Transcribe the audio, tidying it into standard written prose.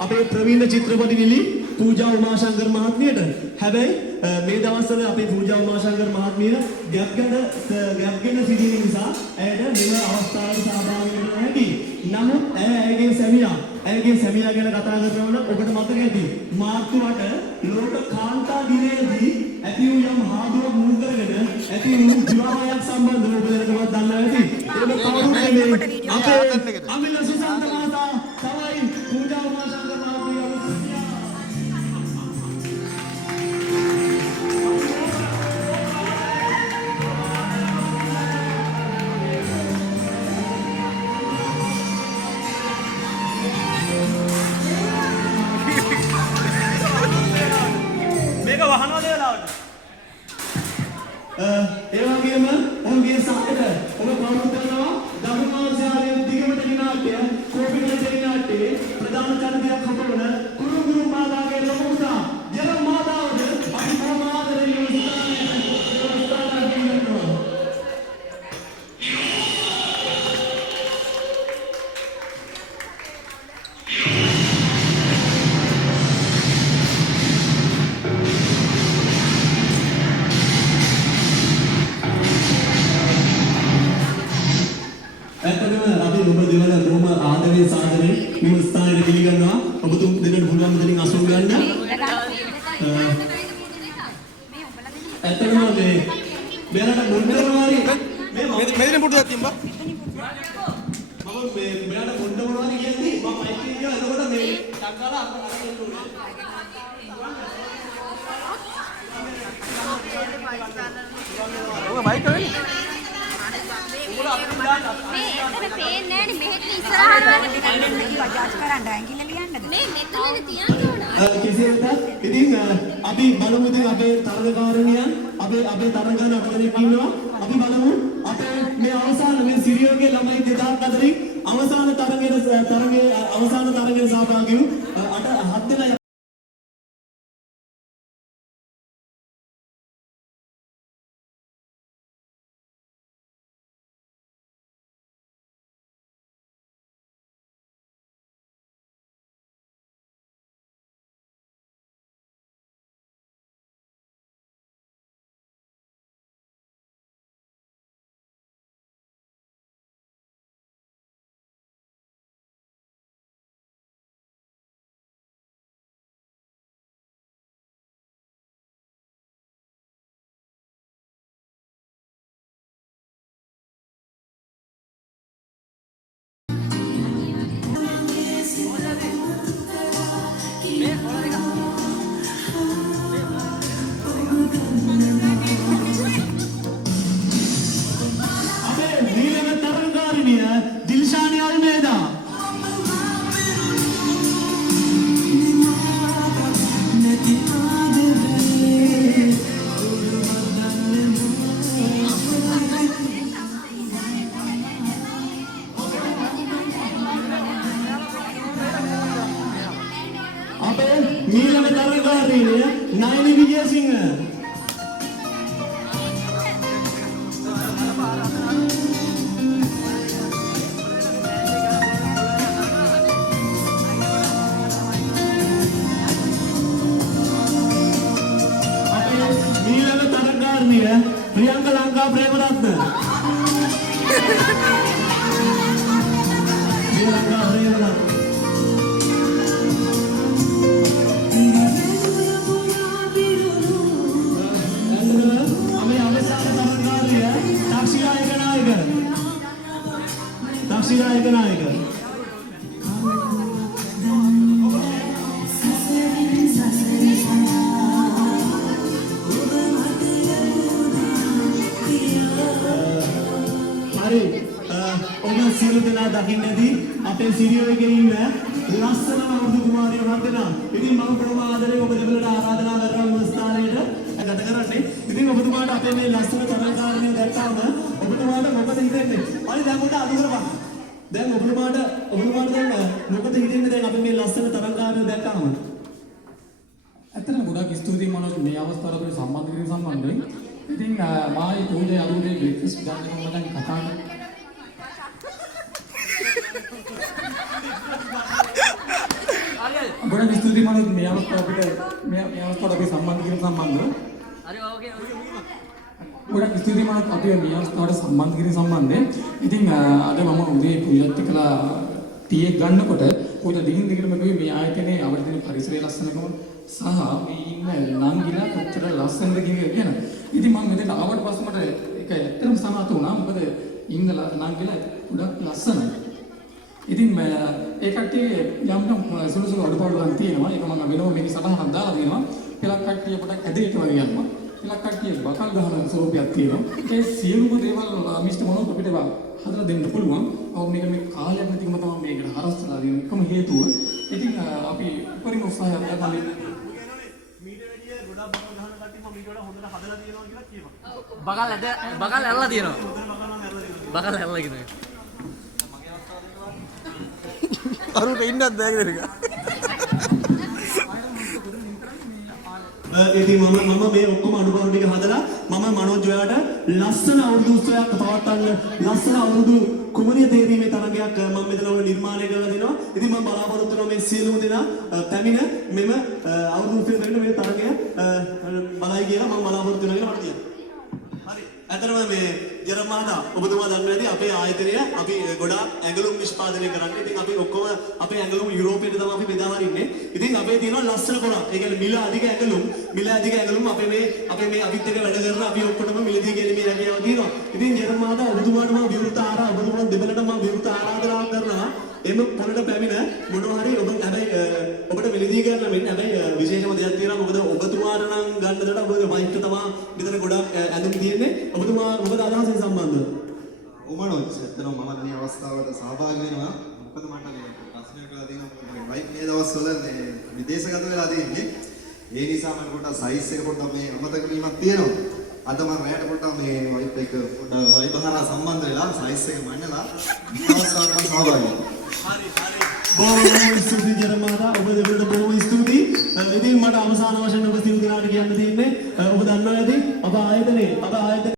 අපේ ප්‍රවීණ චිත්‍රපටි නිලි පූජා උමාශංකර මහත්මියට හැබැයි මේ දවස්වල අපේ පූජා උමාශංකර මහත්මිය ගැප් ගැන සිටින නිසා ඇයට මෙම අවස්ථාවට සහභාගී වෙන්න හැකි. නමුත් ඇයගේ සැමියා ගැන කතා කරනකොට ඔබට මතක ඇති මාර්තු 8 ලෝක කාන්තා දිනයේදී ඇති වූ යම් හාදුවක් මුල් කරගෙන ඇති වූ විවාහයක් සම්බන්ධව ඔබ දැනටමත් දන්නවා ඇති. ඒක කවුරුත් නෙමෙයි අපේ අමිල සුසන්ත මහතා තමයි පූජා උමාශංකර ඒ වගේම ඔවුන්ගේ සාකට ඔබ ප්‍රවෘත්ති කරනවා ධර්මාංශාලයේ දිගමට දිනාට්‍ය කෝපිකල දෙවිනාට්‍යයේ ප්‍රධාන චරිතයක් හටවන කුරුගුරු මාතාගේ ලොකුතා ජල මාතාවද අපි කොහොම ආදරයෙන් මෙතන පුටුවක් තියම්බා මම මෙයාට පොඩ්ඩ මොනවද කියන්නේ මම මයික් එක ගියා එතකොට මේ ටක්කාලා අරගෙන දුන්නා ඔය මයික් කරන්නේ මේ එතන පේන්නේ නැහැ නේ මෙහෙත් ඉස්සරහට බජාජ් කරන්න ඇඟිල්ල ලියන්නද මේ මෙතන තියන්න ඕන කෙසේ වෙතත් ඉතින් අපි බලමු ඉතින් අපේ තරගකාරණියන් අපේ තරගන අපතේ ඉන්නවා අපි බලමු අපේ මේ අවසාන මේ සිරියෝගේ ළමයි 2000 අතරින් අවසාන තරගයේ සහභාගී වූ 7 දෙනා Naini Vijay Singh Neelam Tarangarni Priyanka Lanka Premaratna Priyanka Premaratna දකින්න ඇති අපේ සිරියෝ එකේ ඉන්න ලස්සන අවුරුදු කුමාරිය වන්දනා. ඉතින් මම බොහොම ආදරෙන් ඔබ දෙපළට ආරාධනා කරනවා ස්ථානයට ගත කරන්නේ. ඉතින් ඔබතුමාට අපේ මේ ලස්සන තරඟකාරණිය දැක්කාම ඔබතුමාට මොකද හිතෙන්නේ? අනේ දැන් උඩ අඩු කරපන්. දැන් ඔබතුමාට දැන් මොකද හිතෙන්නේ දැන් අපි මේ ලස්සන තරඟකාරණිය දැක්කාම? ඇත්තටම ගොඩක් ස්තුතියි මනෝජ් මේ අවස්ථාවට අපිට සම්බන්ධ කිරීම සම්බන්ධයෙන්. ඉතින් මායි පූජේ අරුණේ බ්‍රේක්ෆාස්ට් ගන්න මම දැන් කතා ගොඩක් ස්තුතියි මනෝජ් මේ අවස්ථාවට අපි සම්බන්ධ කිරීම සම්බන්ධව. හරි ඕකේ. ගොඩක් ස්තුතියි මනෝජ් අපි මේ අවස්ථාවට සම්බන්ධ කිරීම සම්බන්ධයෙන්. ඉතින් අද මම උදේ පූජාත් එක්කලා ටී එක ගන්නකොට පොත දිගින් දිගටම කිව්වේ මේ ආයතනයේ අවර්ධන පරිසරයේ ලස්සනකම සහ මේ ඉන්න නංගිලා කොච්චර ලස්සනද කියන. ඉතින් මම මෙතන ආවට පස්සේ මට ඒක ඇත්තටම සනාථ වුණා. මොකද ඉන්න නංගිලා ගොඩක් ලස්සනයි. ඉතින් ඒ කට්ටිය යම් සුළු සුළු අඩුපාඩුවන් තියෙනවා. ඒක මම වෙනම මේක සටහනක් දාලා දෙනවා. පෙලක් කට්ටිය පොඩක් ඇදෙට වගේ යනවා. පෙලක් කට්ටිය බකල් ගහන ස්වරූපයක් තියෙනවා. ඒ සියලුම දේවල් මිස්ටර් මොනෝත් අපිට හදලා දෙන්න පුළුවන්. ඔව් මේක මේ කාලයක් නැතිකම තමයි මේකට හරස්ලා දෙන එකම හේතුව. ඉතින් අපි උපරිම උත්සාහයක් ගන්නවා. බකල් ඇල්ලලා තියෙනවා. බකල් ඇල්ලලා කියනවා. අරුට ඉන්නත් බෑග් දෙක. ඉතින් මම මේ ඔක්කොම අනුභව ටික හදලා මම මනෝජ් ඔයාට ලස්සන අවුරුදු උත්සවයක් පවත්වන්න ලස්සන අවුරුදු කුමරිය තේරීමේ තරගයක් මම මෙතන ඔය නිර්මාණය කරලා දෙනවා. ඉතින් මම බලාපොරොත්තු වෙනවා මේ සියලුම දෙනා පැමිණ මෙම අවුරුදු උත්සවයට මේ තරගය බලයි කියලා මම බලාපොරොත්තු වෙනවා කියලා මට තියෙනවා. හරි. ඇත්තටම මේ ජරම් මහතා ඔබතුමා දන්නවා ඇති අපේ ආයතනය අපි ගොඩාක් ඇඟලුම් නිෂ්පාදනය කරන්නේ. ඉතින් අපි ඔක්කොම අපේ ඇඟලුම් යුරෝපයට තමයි අපි බෙදා හරින්නේ. ඉතින් අපේ තියෙනවා ලස්සන පොරක්. ඒ කියන්නේ මිල අධික ඇඟලුම් අපේ මේ අපිත් එක්ක වැඩ කරන අපි ඔක්කොටම මිලදී ගැනීමේ හැකියාව තියෙනවා. ඉතින් ජරම් මහතා ඔබතුමාට මම විවෘත ඔබතුමා දෙපළට මම විවෘත ආරාධනා කරනවා. එම පොළට පැමිණ මොනවා හරි ඔබ හැබැයි ඔබට මිලදී ගන්න මෙන්න හැබැයි විශේෂම දෙයක් තියෙනවා. මොකද ඔබතුමාට නම් ගන්න දඩ ඔබගේ මයික් තමයි මෙතන ගොඩක් ඇඳුම් තියෙන්නේ. ඔබතුමා මොකද අදහසින් සම්බන්ධව? මනෝජ් ඇත්තටම මම මේ අවස්ථාවට සහභාගී වෙනවා. මොකද මට මේ ප්‍රශ්නයක් කරලා තියෙනවා මයික් මේ දවස්වල මේ විදේශගත වෙලා තියෙන්නේ. ඒ නිසා මම පොඩ්ඩක් සයිස් එක පොඩ්ඩක් මේ අමතක වීමක් තියෙනවා. අද මම රැයට පොඩ්ඩක් මේ වයිප් එක පොඩ්ඩක් වයිබ් හරහා සම්බන්ධ වෙලා සයිස් එක මන්නලා අවස්ථාවට සහභාගී වෙනවා. හරි. බොහොම ස්තුතියි ජරම් මහතා. ඔබ දෙවියන්ට බොහොම ස්තුතියි. ඉතින් මට අවසාන වශයෙන් ඔබ සියලු දෙනාට කියන්න තියෙන්නේ ඔබ දන්නවා ඇති අප ආයතනයේ